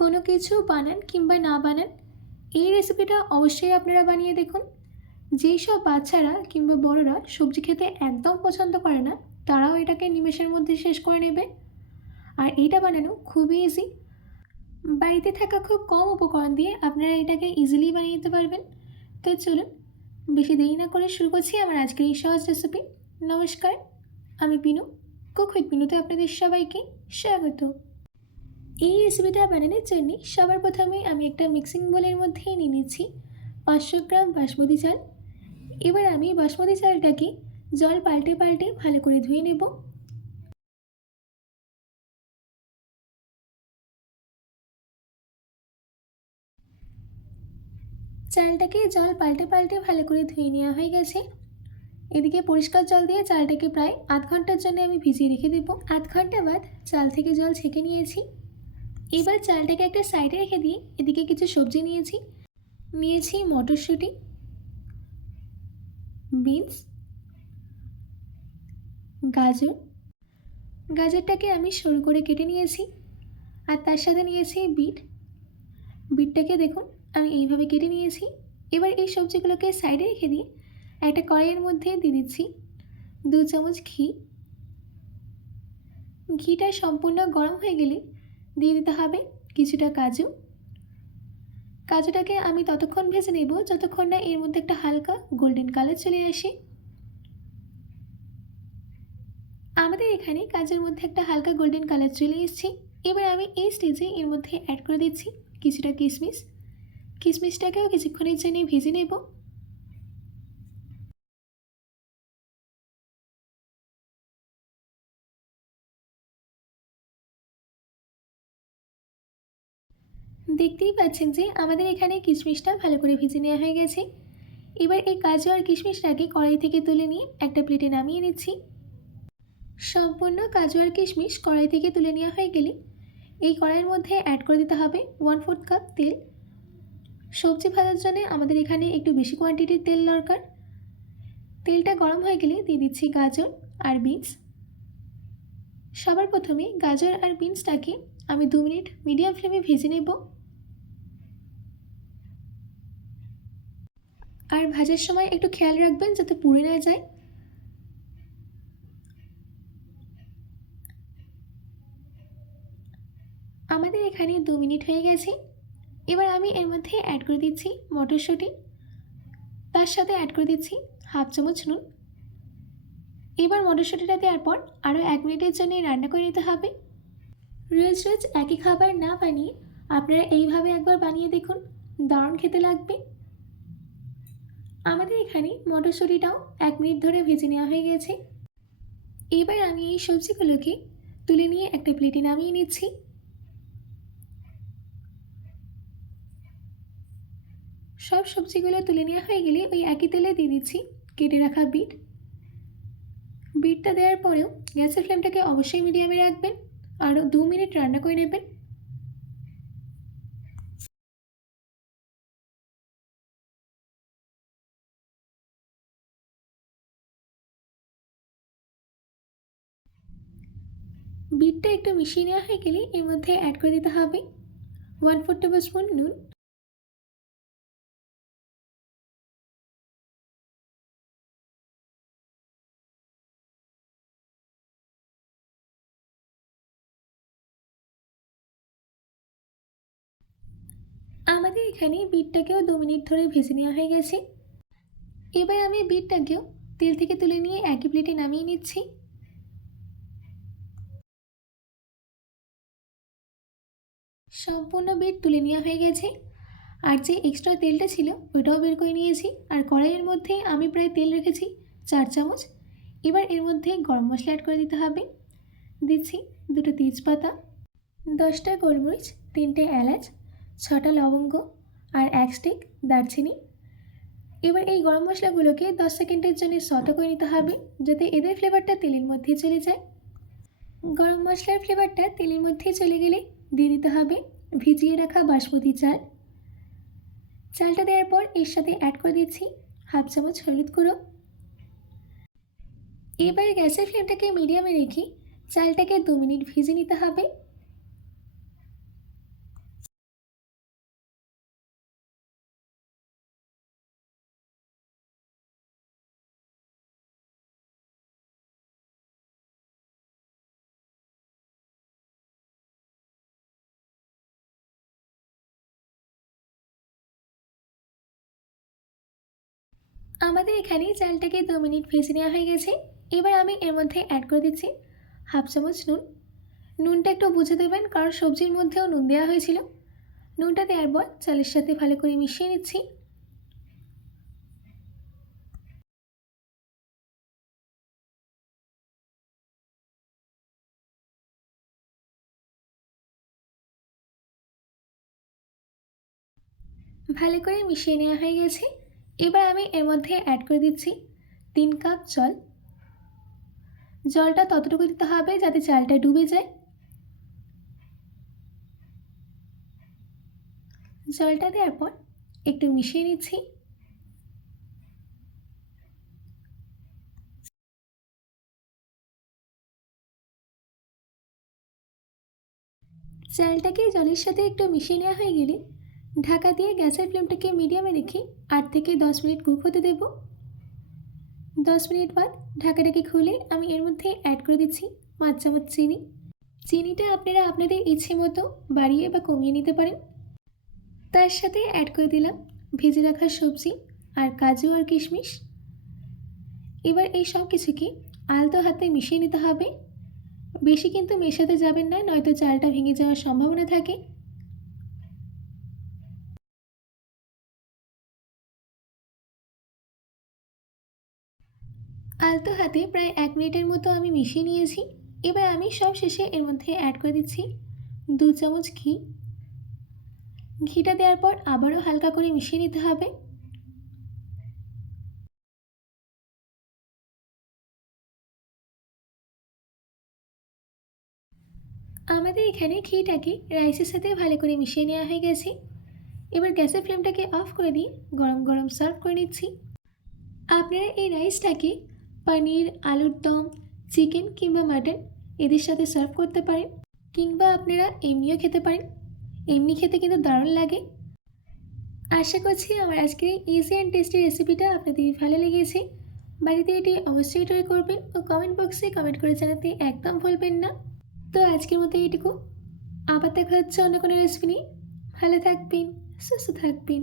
কোনো কিছু বানান কিংবা না বানান, এই রেসিপিটা অবশ্যই আপনারা বানিয়ে দেখুন। যেই সব বাচ্চারা কিংবা বড়রা সবজি খেতে একদম পছন্দ করে না, তারাও এটাকে নিমেষের মধ্যে শেষ করে নেবে। আর এটা বানানো খুবই ইজি। বাড়িতে থাকা খুব কম উপকরণ দিয়ে আপনারা এটাকে ইজিলি বানিয়ে নিতে পারবেন। তো চলুন, বেশি দেরি না করে শুরু করছি আমার আজকের এই সহজ রেসিপি। নমস্কার, আমি পিনু, কুক উইথ পিনুতে আপনাদের সবাইকে স্বাগত। এই রেসিপিটা বানানোর জন্য সবার প্রথমে আমি একটা মিক্সিং বোলের মধ্যে নিয়ে নিচ্ছি 500 গ্রাম বাসমতি চাল। এবার আমি বাসমতি চালটাকে জল পাল্টে পাল্টে ভালো করে ধুয়ে নেব। চালটাকে জল পাল্টে পাল্টে ভালো করে ধুয়ে নেওয়া হয়ে গেছে। এদিকে পরিষ্কার জল দিয়ে চালটাকে প্রায় আধ ঘন্টার জন্য আমি ভিজিয়ে রেখে দেবো। আধ ঘন্টা বাদ চাল থেকে জল ছেঁকে নিয়েছি। এবার চালটাকে একটা সাইডে রেখে দিয়ে এদিকে কিছু সবজি নিয়েছি মটরশুঁটি, বিনস, গাজরটাকে আমি সরু করে কেটে নিয়েছি। আর তার সাথে নিয়েছি বিটটাকে দেখুন আমি এইভাবে কেটে নিয়েছি। এবার এই সবজিগুলোকে সাইডে রেখে দিয়ে একটা কড়াইয়ের মধ্যে দিয়ে দিচ্ছি 2 চামচ ঘি। ঘিটা সম্পূর্ণ গরম হয়ে গেলে দিয়ে দিতে হবে কিছুটা কাজুটাকে আমি ততক্ষণ ভেজে নেব যতক্ষণ না এর মধ্যে একটা হালকা গোল্ডেন কালার চলে আসে। আমাদের এখানে কাজুর মধ্যে একটা হালকা গোল্ডেন কালার চলে এসেছে। এবার আমি এই স্টেজে এর মধ্যে অ্যাড করে দিচ্ছি কিছুটা কিশমিশটাকেও কিছুক্ষণের জন্য ভেজে নেব। দেখতেই পাচ্ছেন যে আমাদের এখানে কিশমিশটা ভালো করে ভেজে নেওয়া হয়ে গেছে। এবার এই কাজু আর কিশমিশটাকে কড়াই থেকে তুলে নিয়ে একটা প্লেটে নামিয়ে নিচ্ছি। সম্পূর্ণ কাজু আর কিশমিশ কড়াই থেকে তুলে নেওয়া হয়ে গেলে এই কড়াইয়ের মধ্যে অ্যাড করে দিতে হবে 1/4 কাপ তেল। সবজি ভাজার জন্য আমাদের এখানে একটু বেশি কোয়ান্টিটির তেল দরকার। তেলটা গরম হয়ে গেলে দিয়ে দিচ্ছি গাজর আর বিনস। সবার প্রথমে গাজর আর বিনসটাকে আমি 2 মিনিট মিডিয়াম ফ্লেমে ভেজে নেব। আর ভাজার সময় একটু খেয়াল রাখবেন যাতে পুড়ে না যায়। আমাদের এখানে 2 মিনিট হয়ে গেছে। এবার আমি এর মধ্যে অ্যাড করে দিচ্ছি মটরশুঁটি, তার সাথে অ্যাড করে দিচ্ছি 1/2 চামচ নুন। এবার মটরশুঁটিটা দেওয়ার পর আরও 1 মিনিটের জন্য রান্না করে নিতে হবে। রোজ রোজ একই খাবার না বানিয়ে আপনারা এইভাবে একবার বানিয়ে দেখুন, দারুণ খেতে লাগবে। আমাদের এখানে মটরশুঁটিটাও 1 মিনিট ধরে ভেজে নেওয়া হয়ে গেছে। এবার আমি এই সবজিগুলোকে তুলে নিয়ে একটা প্লেটে নামিয়ে নিচ্ছি। সব সবজিগুলো তুলে নেওয়া হয়ে গেলে ওই একই তেলে দিয়ে দিচ্ছি কেটে রাখা বিটটা দেওয়ার পরেও গ্যাসের ফ্লেমটাকে অবশ্যই মিডিয়ামে রাখবেন। আরও 2 মিনিট রান্না করে নেবেন। বিটটা একটু মিশিয়ে নেওয়া হয়ে গেলে এর মধ্যে অ্যাড করে দিতে হবে 1/4 টেবিল স্পুন নুন। আমাদের এখানে বিটটাকেও 2 মিনিট ধরে ভেজে নেওয়া হয়ে গেছে। এবার আমি বিটটাকেও তেল থেকে তুলে নিয়ে একই প্লেটে নামিয়ে নিচ্ছি। সম্পূর্ণ বিট তুলে নেওয়া হয়ে গেছে। আর যে এক্সট্রা তেলটা ছিল ওইটাও বের করে নিয়েছি। আর কড়াইয়ের মধ্যে আমি প্রায় তেল রেখেছি 4 চামচ। এবার এর মধ্যে গরম মশলা অ্যাড করে দিতে হবে। দিচ্ছি 2টো তেজপাতা, 10টা গোলমরিচ, 3টে এলাচ, 6টা লবঙ্গ আর 1 স্টিক দারচিনি। এবার এই গরম মশলাগুলোকে 10 সেকেন্ডের জন্য সতে করে নিতে হবে যাতে এদের ফ্লেভারটা তেলের মধ্যে চলে যায়। গরম মশলার ফ্লেভারটা তেলের মধ্যে চলে গেলে দিয়ে দিতে হবে ভিজিয়ে রাখা বাসমতি চালটা দেওয়ার পর এর সাথে অ্যাড করে দিচ্ছি 1/2 চামচ হলুদ গুঁড়ো। এবার গ্যাসের ফ্লেমটাকে মিডিয়ামে রেখে চালটাকে 2 মিনিট ভেজে নিতে হবে। আমাদের এখানে চালটাকে 2 মিনিট ভেজে নেওয়া হয়ে গেছে। এবার আমি এর মধ্যে অ্যাড করে দিচ্ছি হাফ চামচ নুন। নুনটা একটু বুঝে দেবেন, কারণ সবজির মধ্যেও নুন দেওয়া হয়েছিল। নুনটা দেওয়ার পর চালের সাথে ভালো করে মিশিয়ে নিচ্ছি। ভালো করে মিশিয়ে নেওয়া হয়ে গেছে। এবার আমি এর মধ্যে অ্যাড করে দিচ্ছি 3 কাপ জল। জলটা ততটুকু দিতে হবে যাতে চালটা ডুবে যায়। জলটা দেওয়ার পর একটু মিশিয়ে নিচ্ছি। চালটাকে জলের সাথে একটু মিশিয়ে নেওয়া হয়ে গেলে ঢাকা দিয়ে গ্যাসের ফ্লেমটাকে মিডিয়ামে রেখে 8 থেকে 10 মিনিট কুক হতে দেব। 10 মিনিট বাদ ঢাকাটাকে খুলে আমি এর মধ্যে অ্যাড করে দিচ্ছি 5 চামচ চিনি। চিনিটা আপনারা আপনাদের ইচ্ছে মতো বাড়িয়ে বা কমিয়ে নিতে পারেন। তার সাথে অ্যাড করে দিলাম ভেজে রাখা সবজি আর কাজু আর কিশমিশ। এবার এই সব কিছুকে আলতো হাতে মিশিয়ে নিতে হবে। বেশি কিন্তু মেশাতে যাবেন না, নয়তো চালটা ভেঙে যাওয়ার সম্ভাবনা থাকে। আলতো হাতে প্রায় 1 মিনিটের মতো আমি মিশিয়ে নিয়েছি। এবার আমি সব শেষে এর মধ্যে অ্যাড করে দিচ্ছি 2 চামচ ঘি। ঘিটা দেওয়ার পর আবারও হালকা করে মিশিয়ে নিতে হবে। আমাদের এখানে ঘিটাকে রাইসের সাথে ভালো করে মিশিয়ে নেওয়া হয়ে গেছে। এবার গ্যাসের ফ্লেমটাকে অফ করে দিয়ে গরম গরম সার্ভ করে নিচ্ছি। আপনারা এই রাইসটাকে পনির, আলুর দম, চিকেন কিংবা মাটন এদের সাথে সার্ভ করতে পারেন, কিংবা আপনারা এমনিও খেতে পারেন। এমনি খেতে কিন্তু দারুণ লাগে। আশা করছি আমার আজকের এই ইজি অ্যান্ড টেস্টি রেসিপিটা আপনাদের ভালো লেগেছে। বাড়িতে এটি অবশ্যই ট্রাই করবেন ও কমেন্ট বক্সে কমেন্ট করে জানাতে একদম ভুলবেন না। তো আজকের মতো এইটুকু। আবার দেখা হচ্ছে অন্য কোনো রেসিপি নিয়ে। ভালো থাকবেন, সুস্থ থাকবেন।